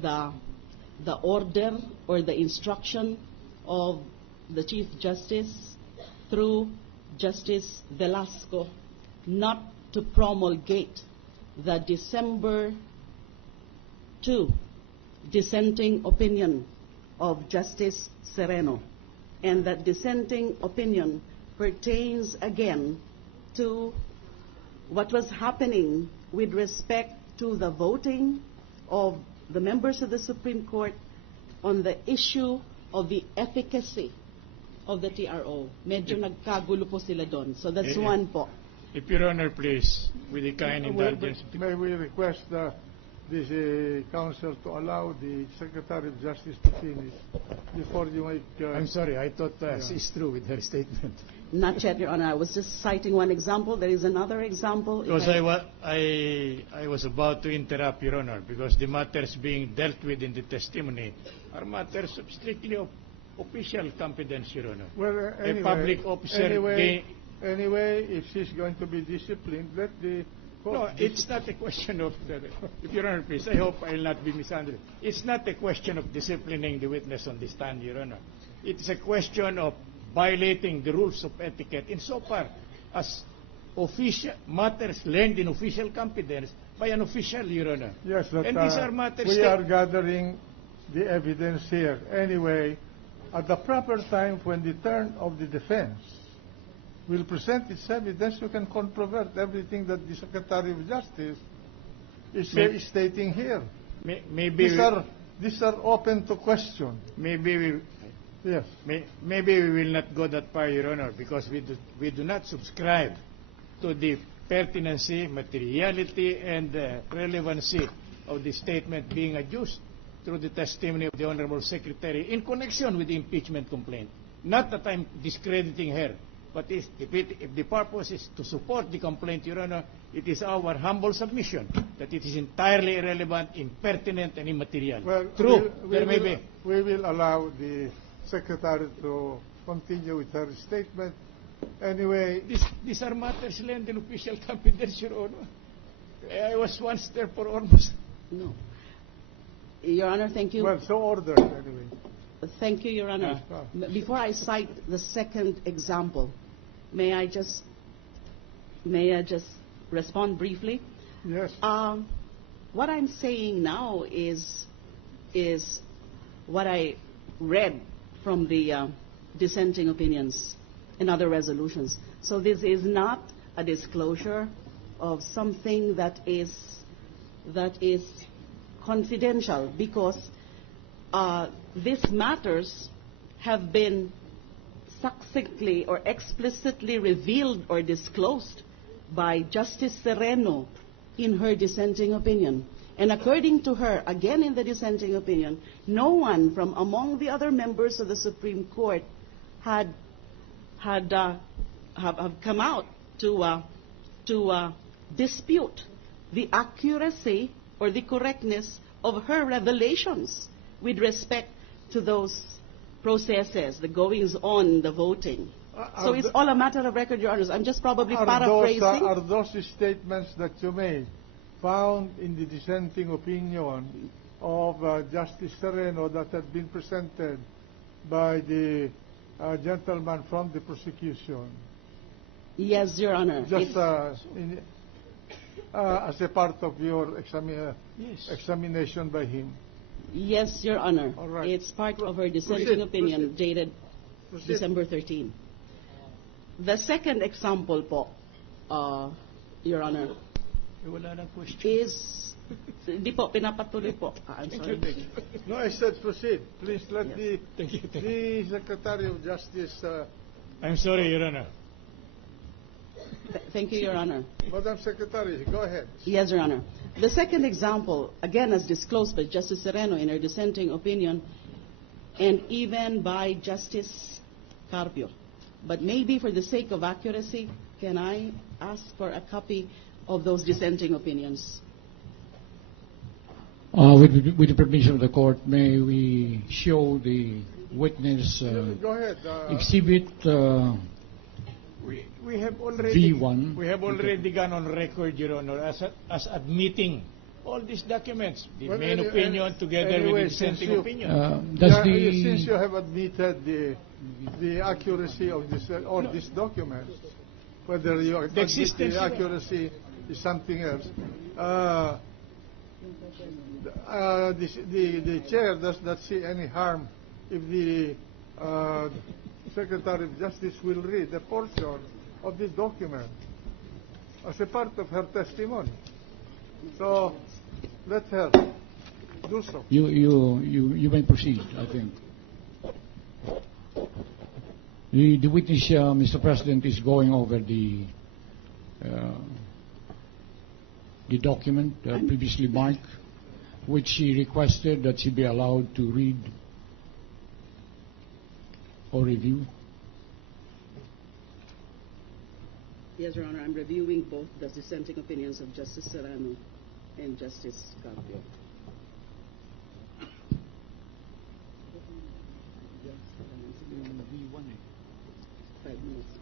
the order or the instruction of the Chief Justice through Justice Velasco not to promulgate the December 2 dissenting opinion of Justice Sereno. And that dissenting opinion pertains again to what was happening with respect to the voting of the members of the Supreme Court on the issue of the efficacy of the TRO. Medyo nagkagulo po sila doon. So that's one po. If Your Honor, please, with the kind indulgence. May we request this counsel to allow the Secretary of Justice to finish before you make... I'm sorry, I thought she's through with her statement. Not yet, Your Honor. I was just citing one example. There is another example. Because I was about to interrupt, Your Honor, because the matters being dealt with in the testimony are matters of strictly of official competence, Your Honor. Well, anyway, a public officer... Anyway, if she's going to be disciplined, let the court... No, it's not a question of... if Your Honor, please, I hope I will not be misunderstood. It's not a question of disciplining the witness on the stand, Your Honor. It's a question of violating the rules of etiquette insofar as official matters learned in official competence by an official, Your Honor. Yes, but and these are matters we are gathering the evidence here. Anyway, at the proper time when the turn of the defense will present its evidence, you can controvert everything that the Secretary of Justice is stating here. Maybe these are open to question. Maybe we will not go that far, Your Honor, because we do not subscribe to the pertinency, materiality, and relevancy of the statement being adduced through the testimony of the Honorable Secretary in connection with the impeachment complaint. Not that I'm discrediting her, but if the purpose is to support the complaint, Your Honor, it is our humble submission that it is entirely irrelevant, impertinent, and immaterial. Well, true, we will allow the Secretary to continue with her statement. Anyway, these are matters learned in official competence, Your Honor. I was once there for almost... No. Your Honor, thank you. Well, so ordered, anyway. Thank you, Your Honor. Before I cite the second example, may I just respond briefly? Yes. What I'm saying now is what I read from the dissenting opinions and other resolutions. So this is not a disclosure of something that is confidential, because these matters have been succinctly or explicitly revealed or disclosed by Justice Sereno in her dissenting opinion. And according to her, again in the dissenting opinion, no one from among the other members of the Supreme Court have come out to dispute the accuracy or the correctness of her revelations with respect to those processes, the goings on, the voting. So it's all a matter of record, Your Honors. I'm just probably paraphrasing. Are those statements that you made found in the dissenting opinion of Justice Sereno that had been presented by the gentleman from the prosecution? Yes, Your Honor. Just as a part of your examination by him? Yes, Your Honor. All right. It's part of her dissenting opinion dated December 13. The second example po, Your Honor, is... Di po, pinapatuloy po. I'm sorry. No, I said proceed. Please let the Secretary of Justice... I'm sorry, Your Honor. Thank you, Your Honor. Madam Secretary, go ahead. Yes, Your Honor. The second example, again as disclosed by Justice Sereno in her dissenting opinion, and even by Justice Carpio. But maybe for the sake of accuracy, can I ask for a copy of those dissenting opinions? With the permission of the court, may we show the witness go ahead. Exhibit we have already V1. We have already gone on record, Your Honor, as admitting all these documents, the Well, main opinion together anyway, with the dissenting since you- opinion. Since you have admitted the accuracy of this or No. this document, whether you admit existence, the accuracy is something else. The chair does not see any harm if the Secretary of Justice will read a portion of this document as a part of her testimony. So let her do so. You may proceed, I think. The witness, Mr. President, is going over the document previously marked, which she requested that she be allowed to read or review. Yes, Your Honor, I'm reviewing both the dissenting opinions of Justice Serrano and Justice Carpio. Yes, 5 minutes.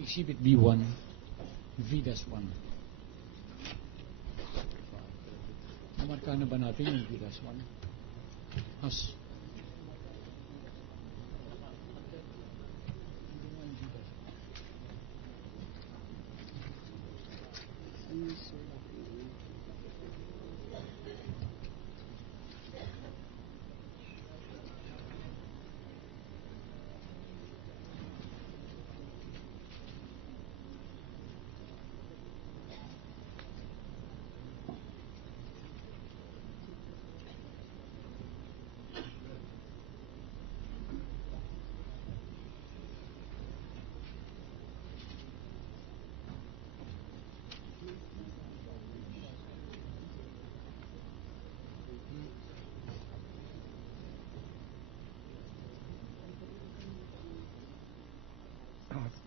Exhibit B1, V-1. Namarka na ba natin yung V-1? As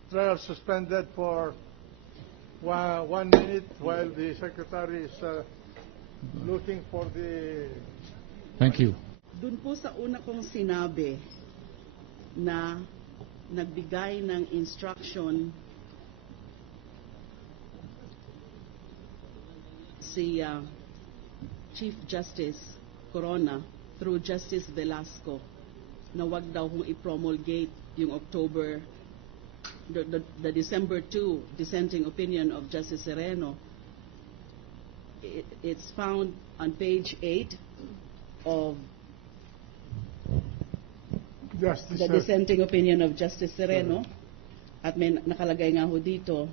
Trial suspended for 1 minute while the Secretary is looking for the... Thank you. Doon po sa una kong sinabi na nagbigay ng instruction si Chief Justice Corona through Justice Velasco na wag daw kong i-promulgate yung the December 2 dissenting opinion of Justice Sereno. It's found on page 8 of the dissenting opinion of Justice Sereno. At may nakalagay nga ho dito,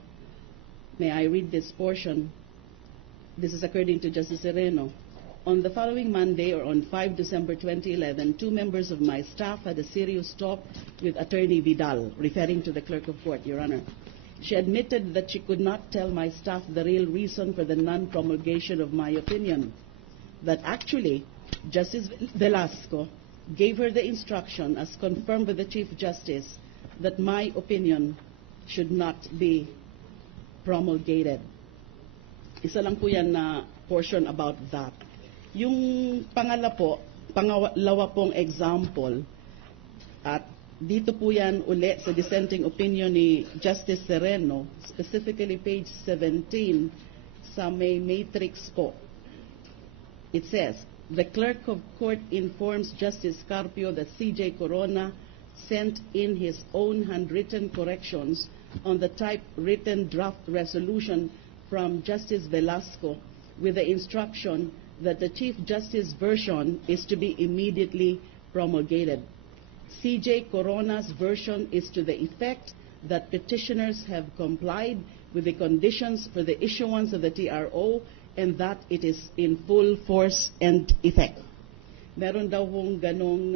may I read this portion? This is according to Justice Sereno. On the following Monday, or on 5 December 2011, 2 members of my staff had a serious talk with Attorney Vidal, referring to the Clerk of Court, Your Honor. She admitted that she could not tell my staff the real reason for the non-promulgation of my opinion. That actually, Justice Velasco gave her the instruction, as confirmed by the Chief Justice, that my opinion should not be promulgated. Isa lang po yan na portion about that. Yung pangalawa pong example, at dito po yan uli sa dissenting opinion ni Justice Sereno, specifically page 17 sa may matrix po. It says, the Clerk of Court informs Justice Carpio that C.J. Corona sent in his own handwritten corrections on the typewritten draft resolution from Justice Velasco with the instruction that the Chief Justice version is to be immediately promulgated. C.J. Corona's version is to the effect that petitioners have complied with the conditions for the issuance of the TRO and that it is in full force and effect. Meron daw hong ganong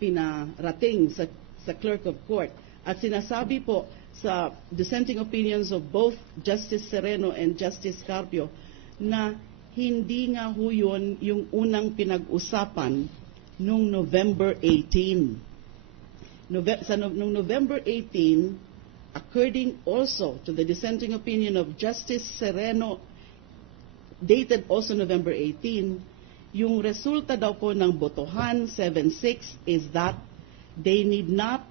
pinarating sa Clerk of Court. At sinasabi po sa dissenting opinions of both Justice Sereno and Justice Carpio na hindi nga ho yun yung unang pinag-usapan noong November 18. Noong November 18, according also to the dissenting opinion of Justice Sereno, dated also November 18, yung resulta daw po ng botohan 7-6 is that they need not